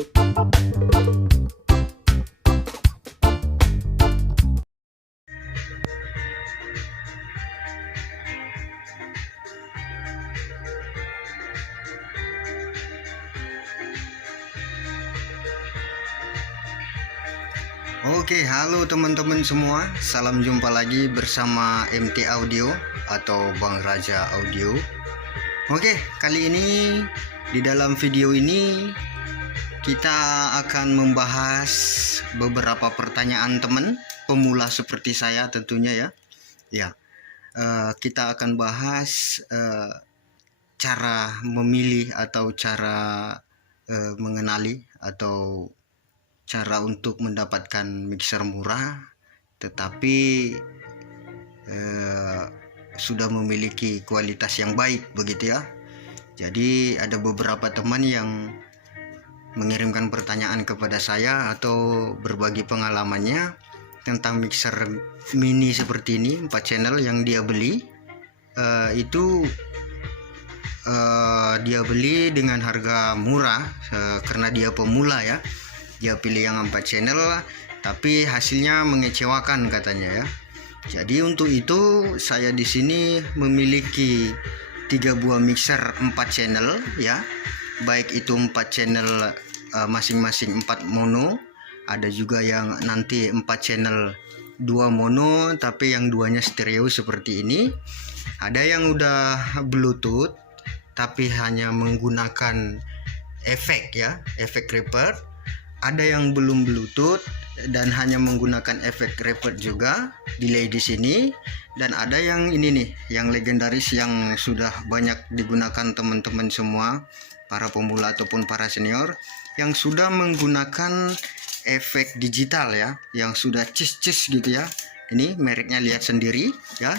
Oke, halo teman-teman semua. Salam jumpa lagi bersama MT Audio atau Bang Raja Audio. Oke, kali ini di dalam video ini kita akan membahas beberapa pertanyaan teman pemula seperti saya tentunya ya. Kita akan bahas cara memilih atau cara mengenali atau cara untuk mendapatkan mixer murah tetapi sudah memiliki kualitas yang baik begitu ya. Jadi ada beberapa teman yang mengirimkan pertanyaan kepada saya atau berbagi pengalamannya tentang mixer mini seperti ini 4 channel yang dia beli. Dia beli dengan harga murah karena dia pemula ya. Dia pilih yang 4 channel tapi hasilnya mengecewakan katanya ya. Jadi untuk itu saya di sini memiliki 3 buah mixer 4 channel ya. Baik itu 4 channel masing-masing 4 mono, ada juga yang nanti 4 channel 2 mono tapi yang duanya stereo seperti ini. Ada yang udah Bluetooth tapi hanya menggunakan efek ya, efek reverb. Ada yang belum Bluetooth dan hanya menggunakan efek reverb juga, delay di sini. Dan ada yang ini nih, yang legendaris yang sudah banyak digunakan teman-teman semua, para pemula ataupun para senior, yang sudah menggunakan efek digital ya, yang sudah cis gitu ya. Ini mereknya lihat sendiri ya.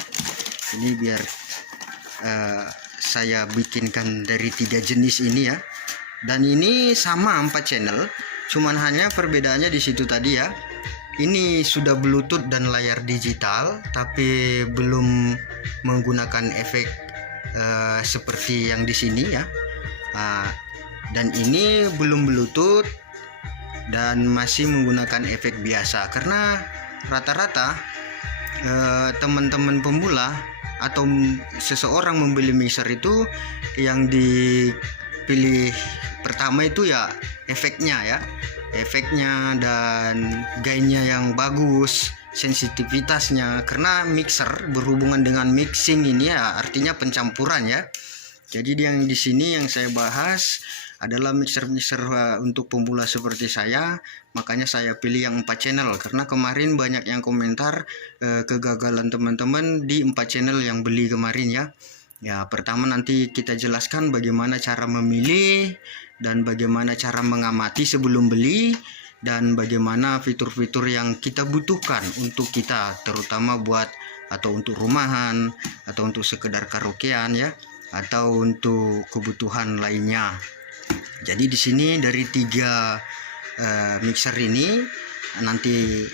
Ini biar saya bikinkan dari 3 jenis ini ya. Dan ini sama 4 channel. Cuman hanya perbedaannya di situ tadi ya. Ini sudah Bluetooth dan layar digital, tapi belum menggunakan efek seperti yang di sini ya. Dan ini belum Bluetooth dan masih menggunakan efek biasa. Karena rata-rata teman-teman pemula atau seseorang membeli mixer itu yang dipilih pertama itu ya efeknya dan gainnya yang bagus, sensitivitasnya, karena mixer berhubungan dengan mixing ini ya, artinya pencampuran ya. Jadi yang di sini yang saya bahas adalah mixer-mixer untuk pemula seperti saya, makanya saya pilih yang 4 channel karena kemarin banyak yang komentar kegagalan teman-teman di 4 channel yang beli kemarin ya. Ya, pertama nanti kita jelaskan bagaimana cara memilih dan bagaimana cara mengamati sebelum beli dan bagaimana fitur-fitur yang kita butuhkan untuk kita, terutama buat atau untuk rumahan atau untuk sekedar karaokean ya, atau untuk kebutuhan lainnya. Jadi di sini dari 3 mixer ini nanti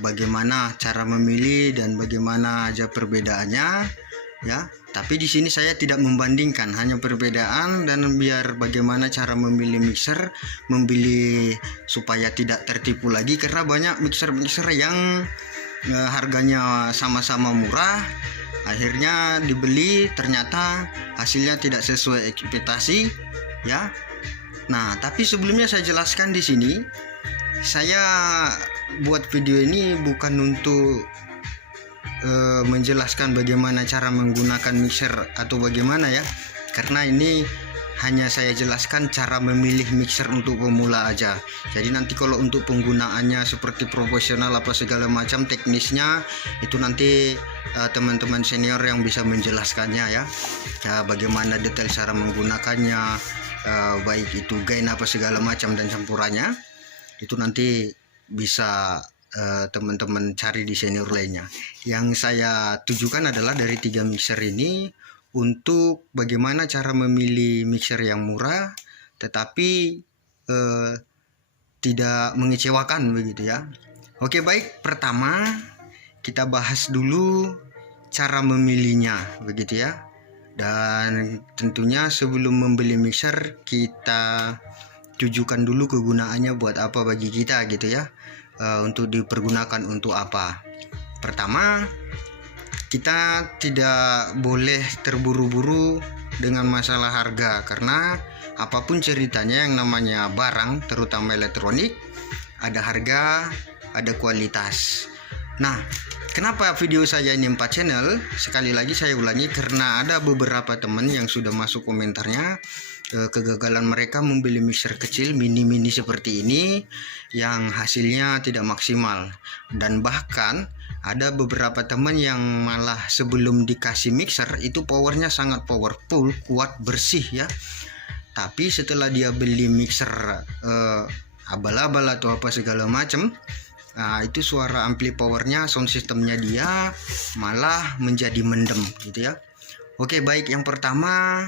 bagaimana cara memilih dan bagaimana aja perbedaannya ya. Tapi di sini saya tidak membandingkan, hanya perbedaan dan biar bagaimana cara memilih mixer, memilih supaya tidak tertipu lagi, karena banyak mixer-mixer yang harganya sama-sama murah, akhirnya dibeli ternyata hasilnya tidak sesuai ekspektasi ya. Nah, tapi sebelumnya saya jelaskan di sini, saya buat video ini bukan untuk menjelaskan bagaimana cara menggunakan mixer atau bagaimana ya, karena ini hanya saya jelaskan cara memilih mixer untuk pemula aja. Jadi nanti kalau untuk penggunaannya seperti profesional apa segala macam teknisnya itu nanti teman-teman senior yang bisa menjelaskannya ya, bagaimana detail cara menggunakannya, baik itu gain apa segala macam dan campurannya, itu nanti bisa teman-teman cari di senior lainnya. Yang saya tujukan adalah dari 3 mixer ini untuk bagaimana cara memilih mixer yang murah tetapi tidak mengecewakan begitu ya. Oke, baik, pertama kita bahas dulu cara memilihnya begitu ya. Dan tentunya sebelum membeli mixer kita tujukan dulu kegunaannya buat apa bagi kita gitu ya. Untuk dipergunakan untuk apa. Pertama, kita tidak boleh terburu-buru dengan masalah harga, karena apapun ceritanya yang namanya barang, terutama elektronik, ada harga, ada kualitas. Nah, kenapa video saya ini 4 channel? Sekali lagi saya ulangi, karena ada beberapa teman yang sudah masuk komentarnya kegagalan mereka membeli mixer kecil mini-mini seperti ini yang hasilnya tidak maksimal, dan bahkan ada beberapa teman yang malah sebelum dikasih mixer itu powernya sangat powerful, kuat, bersih ya, tapi setelah dia beli mixer abal-abal atau apa segala macam, itu suara ampli powernya, sound systemnya dia malah menjadi mendem gitu ya. Oke, baik, yang pertama,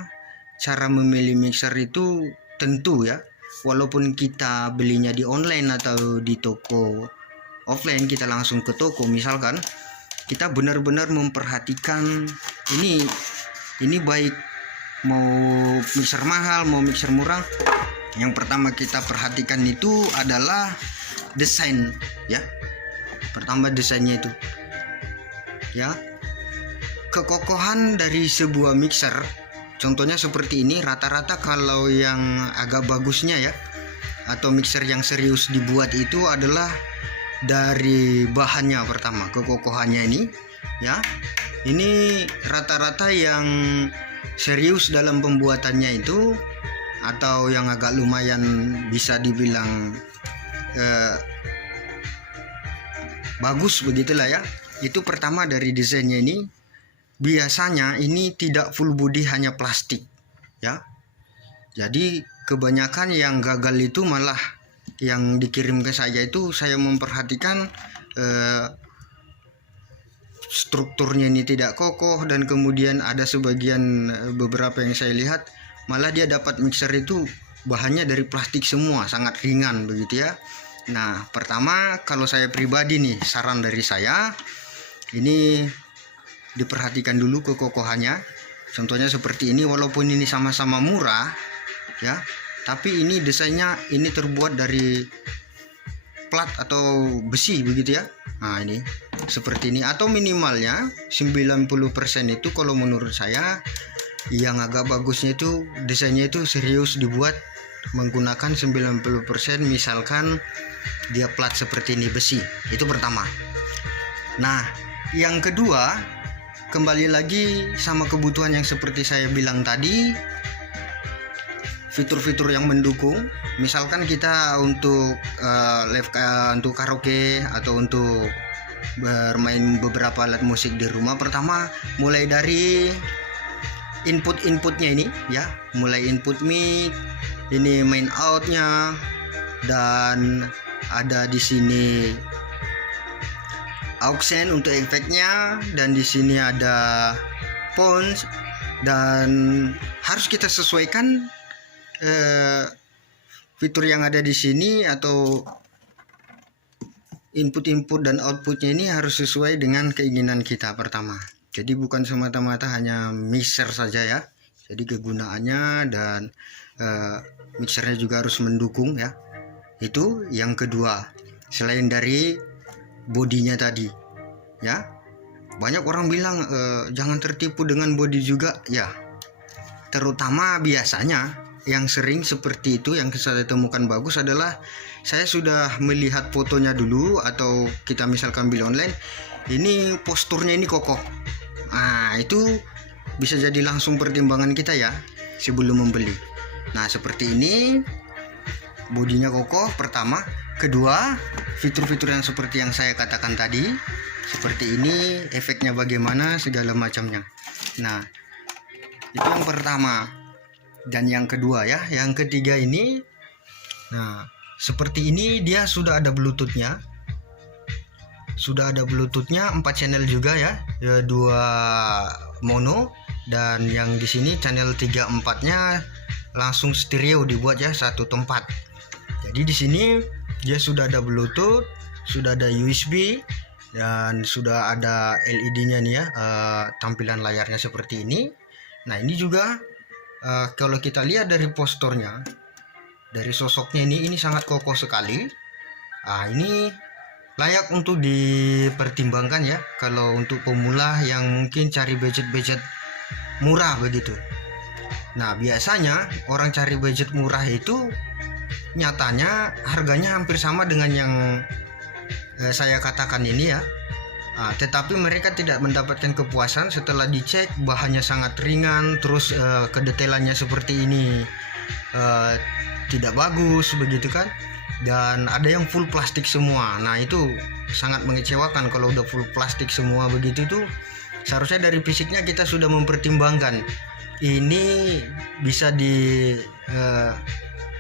cara memilih mixer itu tentu ya, walaupun kita belinya di online atau di toko offline, kita langsung ke toko misalkan, kita benar-benar memperhatikan ini baik mau mixer mahal mau mixer murah. Yang pertama kita perhatikan itu adalah desain ya. Pertama desainnya itu ya, kekokohan dari sebuah mixer. Contohnya seperti ini, rata-rata kalau yang agak bagusnya ya, atau mixer yang serius dibuat itu adalah dari bahannya. Pertama, kekokohannya ini ya, ini rata-rata yang serius dalam pembuatannya itu, atau yang agak lumayan bisa dibilang bagus begitulah ya. Itu pertama dari desainnya ini. Biasanya ini tidak full body, hanya plastik ya. Jadi kebanyakan yang gagal itu malah yang dikirim ke saya itu, saya memperhatikan strukturnya ini tidak kokoh, dan kemudian ada sebagian beberapa yang saya lihat malah dia dapat mixer itu bahannya dari plastik semua, sangat ringan begitu ya. Nah, pertama kalau saya pribadi nih, saran dari saya ini diperhatikan dulu kekokohannya. Contohnya seperti ini, walaupun ini sama-sama murah ya, tapi ini desainnya ini terbuat dari plat atau besi begitu ya. Nah, ini seperti ini, atau minimalnya 90% itu kalau menurut saya yang agak bagusnya itu desainnya itu serius dibuat menggunakan 90%, misalkan dia plat seperti ini besi. Itu pertama. Nah, yang kedua, kembali lagi sama kebutuhan yang seperti saya bilang tadi, fitur-fitur yang mendukung. Misalkan kita untuk untuk karaoke atau untuk bermain beberapa alat musik di rumah, pertama mulai dari inputnya ini ya, mulai input mic, ini main outnya, dan ada di sini aux untuk efeknya, dan di sini ada pons, dan harus kita sesuaikan fitur yang ada di sini atau input dan outputnya ini harus sesuai dengan keinginan kita pertama. Jadi bukan semata-mata hanya mixer saja ya. Jadi kegunaannya dan mixernya juga harus mendukung ya. Itu yang kedua. Selain dari bodinya tadi ya, banyak orang bilang jangan tertipu dengan body juga ya, terutama biasanya yang sering seperti itu yang saya temukan bagus adalah saya sudah melihat fotonya dulu, atau kita misalkan beli online, ini posturnya ini kokoh. Nah, itu bisa jadi langsung pertimbangan kita ya sebelum membeli. Nah, seperti ini, bodinya kokoh pertama. Kedua, fitur-fitur yang seperti yang saya katakan tadi, seperti ini, efeknya bagaimana, segala macamnya. Nah, itu yang pertama. Dan yang kedua ya, yang ketiga ini, nah seperti ini, dia sudah ada bluetoothnya, 4 channel juga ya, 2 mono, dan yang di sini channel 3/4-nya langsung stereo dibuat ya, satu tempat. Jadi di sini dia sudah ada Bluetooth, sudah ada USB, dan sudah ada LED-nya nih ya, tampilan layarnya seperti ini. Nah, ini juga kalau kita lihat dari posturnya, dari sosoknya ini sangat kokoh sekali. Ini layak untuk dipertimbangkan ya, kalau untuk pemula yang mungkin cari budget murah begitu. Nah, biasanya orang cari budget murah itu nyatanya harganya hampir sama dengan yang saya katakan ini ya. Tetapi mereka tidak mendapatkan kepuasan setelah dicek bahannya sangat ringan, terus kedetailannya seperti ini tidak bagus begitu kan, dan ada yang full plastik semua. Nah, itu sangat mengecewakan kalau udah full plastik semua begitu. Itu seharusnya dari fisiknya kita sudah mempertimbangkan ini bisa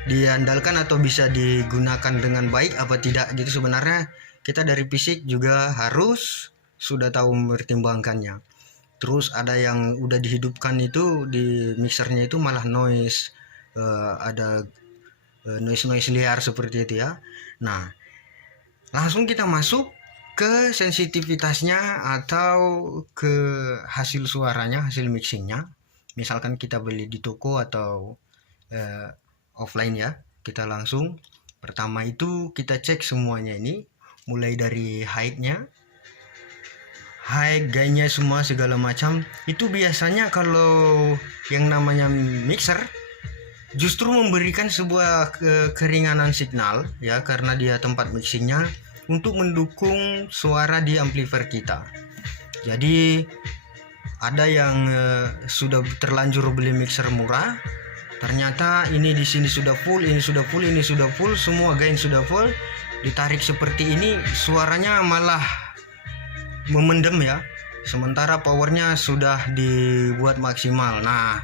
diandalkan atau bisa digunakan dengan baik apa tidak gitu. Sebenarnya kita dari fisik juga harus sudah tahu mempertimbangkannya. Terus ada yang udah dihidupkan itu di mixernya itu malah noise, ada noise liar seperti itu ya. Nah, langsung kita masuk ke sensitivitasnya atau ke hasil suaranya, hasil mixingnya. Misalkan kita beli di toko atau offline ya, kita langsung pertama itu kita cek semuanya ini, mulai dari high, gainnya semua segala macam. Itu biasanya kalau yang namanya mixer justru memberikan sebuah keringanan signal ya, karena dia tempat mixingnya untuk mendukung suara di amplifier kita. Jadi ada yang sudah terlanjur beli mixer murah, ternyata ini di sini sudah full, ini sudah full, ini sudah full, semua gain sudah full, ditarik seperti ini suaranya malah memendem ya, sementara powernya sudah dibuat maksimal. Nah,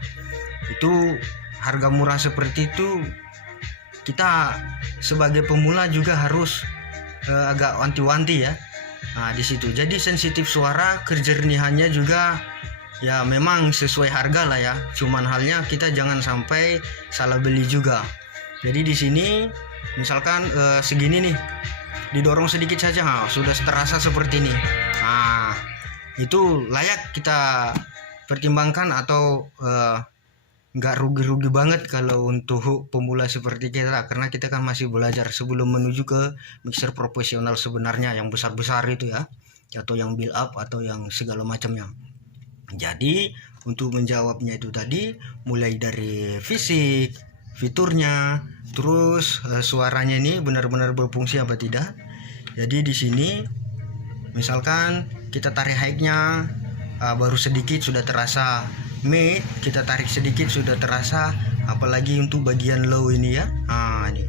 itu harga murah seperti itu kita sebagai pemula juga harus agak wanti-wanti ya. Nah, di situ jadi sensitif suara, kejernihannya juga ya memang sesuai harga lah ya, cuman halnya kita jangan sampai salah beli juga. Jadi di sini misalkan segini nih, didorong sedikit saja sudah terasa seperti ini. Nah, itu layak kita pertimbangkan atau nggak rugi-rugi banget kalau untuk pemula seperti kita, karena kita kan masih belajar sebelum menuju ke mixer profesional sebenarnya yang besar-besar itu ya, atau yang build up atau yang segala macamnya. Jadi untuk menjawabnya itu tadi, mulai dari fisik, fiturnya, terus suaranya ini benar-benar berfungsi apa tidak. Jadi di sini misalkan kita tarik high-nya baru sedikit sudah terasa, mid kita tarik sedikit sudah terasa, apalagi untuk bagian low ini ya. Ini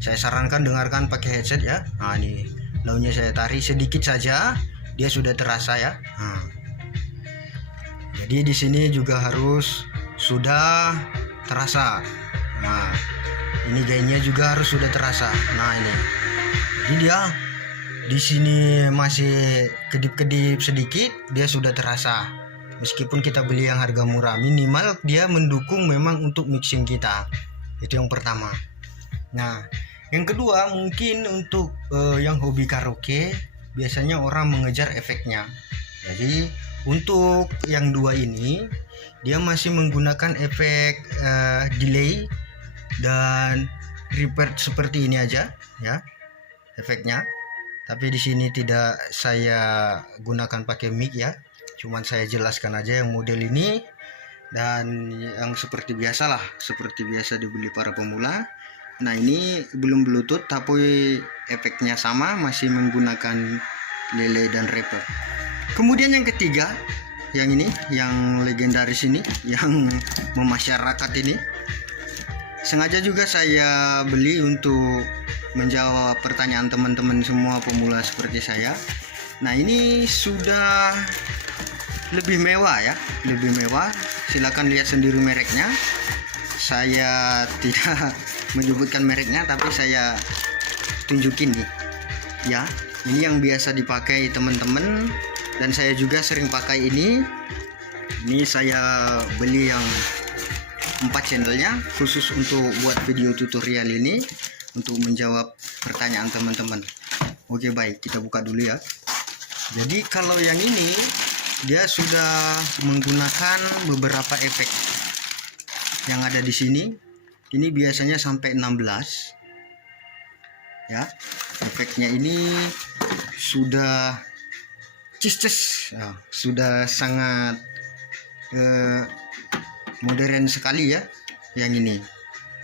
saya sarankan dengarkan pakai headset ya. Ini low-nya saya tarik sedikit saja, dia sudah terasa ya. Jadi di sini juga harus sudah terasa. Nah, ini gainnya juga harus sudah terasa. Nah, ini dia di sini masih kedip-kedip sedikit, dia sudah terasa. Meskipun kita beli yang harga murah, minimal dia mendukung memang untuk mixing kita. Itu yang pertama. Nah, yang kedua mungkin untuk yang hobi karaoke, biasanya orang mengejar efeknya. Jadi untuk yang dua ini dia masih menggunakan efek delay dan reverb seperti ini aja ya efeknya. Tapi di sini tidak saya gunakan pakai mic ya, cuman saya jelaskan aja yang model ini dan yang seperti biasa lah, seperti biasa dibeli para pemula. Nah, ini belum Bluetooth tapi efeknya sama, masih menggunakan delay dan reverb. Kemudian yang ketiga, yang ini, yang legendaris ini, yang memasyarakat ini, sengaja juga saya beli untuk menjawab pertanyaan teman-teman semua pemula seperti saya. Nah, ini sudah lebih mewah ya, lebih mewah. Silakan lihat sendiri mereknya. Saya tidak menyebutkan mereknya, tapi saya tunjukin nih ya. Ini yang biasa dipakai teman-teman dan saya juga sering pakai ini. Ini saya beli yang 4 channelnya khusus untuk buat video tutorial ini, untuk menjawab pertanyaan teman-teman. Oke, baik, kita buka dulu ya. Jadi kalau yang ini dia sudah menggunakan beberapa efek yang ada di sini. ini biasanya sampai 16 ya. Efeknya ini sudah cis ya, sudah sangat modern sekali ya yang ini.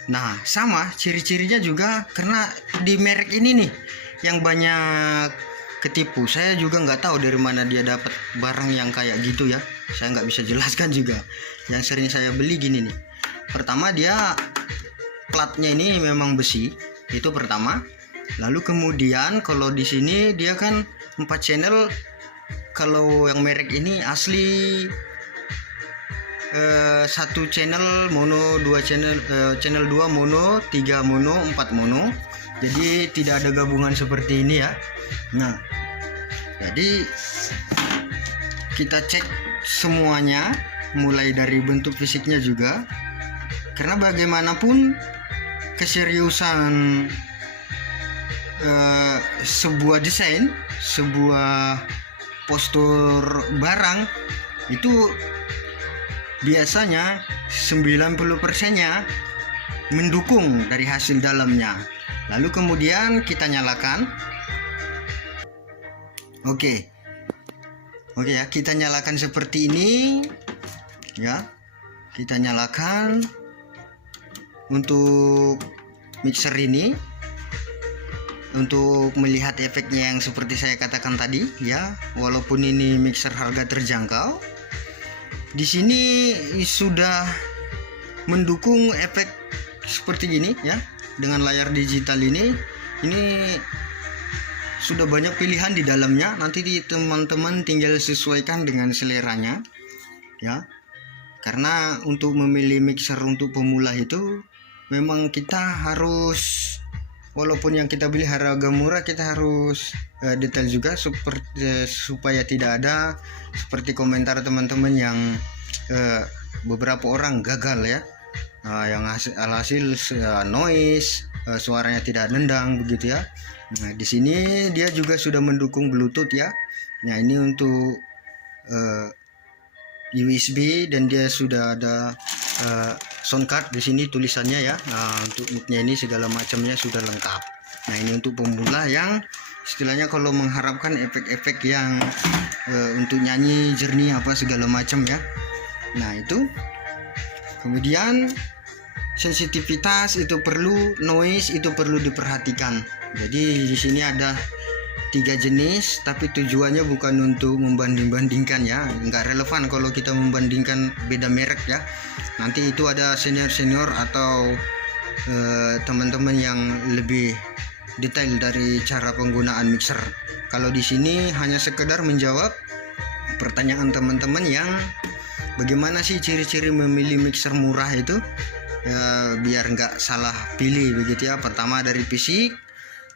Nah, sama ciri-cirinya juga karena di merek ini nih yang banyak ketipu. Saya juga nggak tahu dari mana dia dapat barang yang kayak gitu ya. Saya nggak bisa jelaskan juga. Yang sering saya beli gini nih. Pertama, dia platnya ini memang besi, itu pertama. Lalu kemudian kalau di sini dia kan 4 channel. Kalau yang merek ini asli satu channel mono, 2 channel, channel 2 mono, 3 mono, 4 mono. Jadi tidak ada gabungan seperti ini ya. Nah, jadi kita cek semuanya mulai dari bentuk fisiknya juga, karena bagaimanapun keseriusan sebuah desain, sebuah postur barang itu biasanya 90%-nya mendukung dari hasil dalamnya. Lalu kemudian kita nyalakan. Oke ya, kita nyalakan seperti ini ya. Kita nyalakan untuk mixer ini untuk melihat efeknya yang seperti saya katakan tadi ya. Walaupun ini mixer harga terjangkau, di sini sudah mendukung efek seperti gini ya. Dengan layar digital ini sudah banyak pilihan di dalamnya. Nanti teman-teman tinggal sesuaikan dengan seleranya ya. Karena untuk memilih mixer untuk pemula itu memang kita harus, walaupun yang kita beli harga murah, kita harus detail juga supaya tidak ada seperti komentar teman-teman yang beberapa orang gagal ya. Yang alhasil noise, suaranya tidak nendang begitu ya. Nah, di sini dia juga sudah mendukung Bluetooth ya. Nah, ini untuk USB dan dia sudah ada sound card di sini tulisannya ya. Nah, untuk mic-nya ini segala macamnya sudah lengkap. Nah, ini untuk pemula yang istilahnya kalau mengharapkan efek-efek yang untuk nyanyi jernih apa segala macam ya. Nah, itu kemudian sensitivitas itu perlu, noise itu perlu diperhatikan. Jadi di sini ada 3 jenis, tapi tujuannya bukan untuk membanding-bandingkan ya. Nggak relevan kalau kita membandingkan beda merek ya. Nanti itu ada senior-senior atau teman-teman yang lebih detail dari cara penggunaan mixer. Kalau di sini hanya sekedar menjawab pertanyaan teman-teman yang bagaimana sih ciri-ciri memilih mixer murah itu ya, biar nggak salah pilih begitu ya. Pertama dari fisik,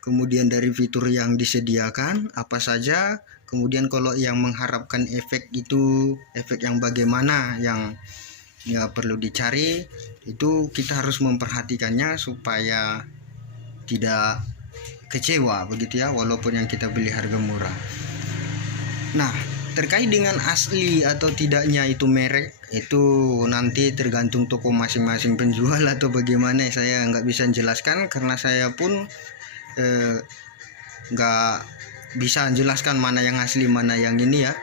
kemudian dari fitur yang disediakan apa saja, kemudian kalau yang mengharapkan efek itu efek yang bagaimana yang ya perlu dicari, itu kita harus memperhatikannya supaya tidak kecewa begitu ya, walaupun yang kita beli harga murah. Nah, terkait dengan asli atau tidaknya itu merek, itu nanti tergantung toko masing-masing penjual atau bagaimana. Saya nggak bisa menjelaskan karena saya pun nggak bisa menjelaskan mana yang asli mana yang ini ya.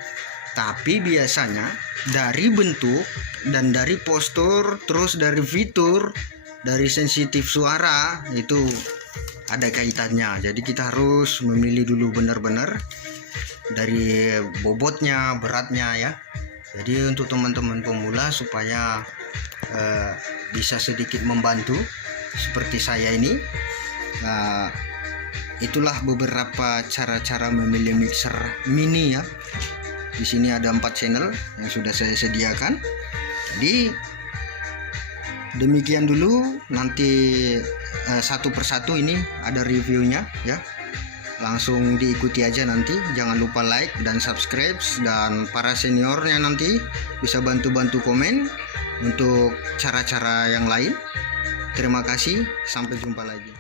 Tapi biasanya dari bentuk dan dari postur, terus dari fitur, dari sensitif suara itu ada kaitannya. Jadi kita harus memilih dulu benar-benar dari bobotnya, beratnya ya. Jadi untuk teman-teman pemula supaya bisa sedikit membantu seperti saya ini, itulah beberapa cara-cara memilih mixer mini ya. Di sini ada 4 channel yang sudah saya sediakan. Jadi demikian dulu, nanti satu persatu ini ada reviewnya ya. Langsung diikuti aja nanti, jangan lupa like dan subscribe, dan para seniornya nanti bisa bantu-bantu komen untuk cara-cara yang lain. Terima kasih, sampai jumpa lagi.